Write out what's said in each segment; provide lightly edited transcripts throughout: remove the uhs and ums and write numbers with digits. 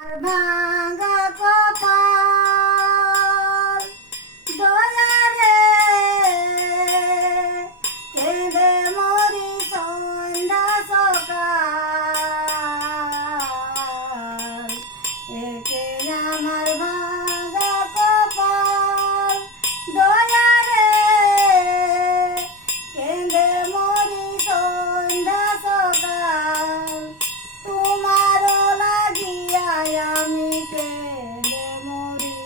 আর ভাঙা কপাল দয়া রে কেঁদে মরি সন্ধ্যা সকাল একে আমার ভাঙা কপাল দয়া রে কেঁদে মরি সন্ধ্যা সকাল তোমারও লাগিয়া আমি কেঁদে মরি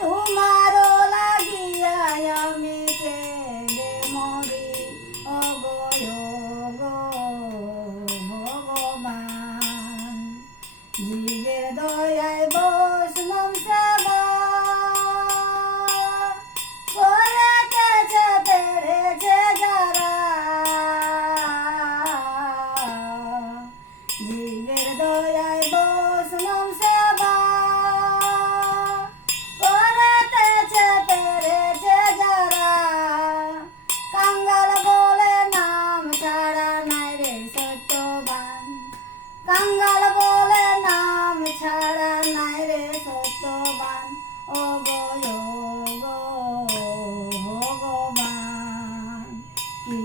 তোমারও লাগিয়া আমি কেঁদে মরি ওগো ওগো ভগবান জীবের দয়ায় বৈষ্ণব সেবা করে গেছে পেরেছে যারা জীবের দয়ায় বৈষ্ণব সেবা করেছে পেরেছে যারা কাঙ্গাল বলে নাম ছাড়া নাই রে সত্যবান কাঙ্গাল বলে নাম ছাড়া নাই রে সত্যবান ও গো ভগবান কি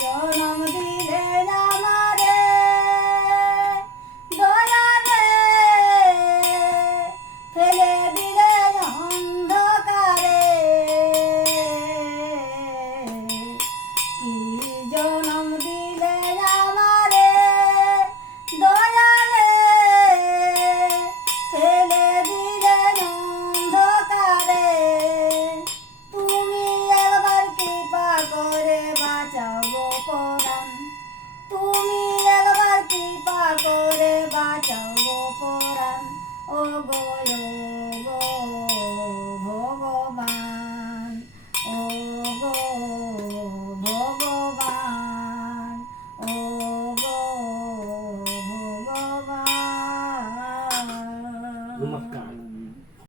জনম দিলে আমারে দয়া রে ফেলে দিলে অন্ধকারে কি জনম দিলে আমারে দয়া রে ফেলে দিলে অন্ধকারে তুমি একবার কৃপা করে বাঁচাও গো পরাণ তুমি একবার কৃপা করে বাঁচাও গো পরাণ ও গো ভগবান ও গো ভগবান ও গো ভগবান। নমস্কার।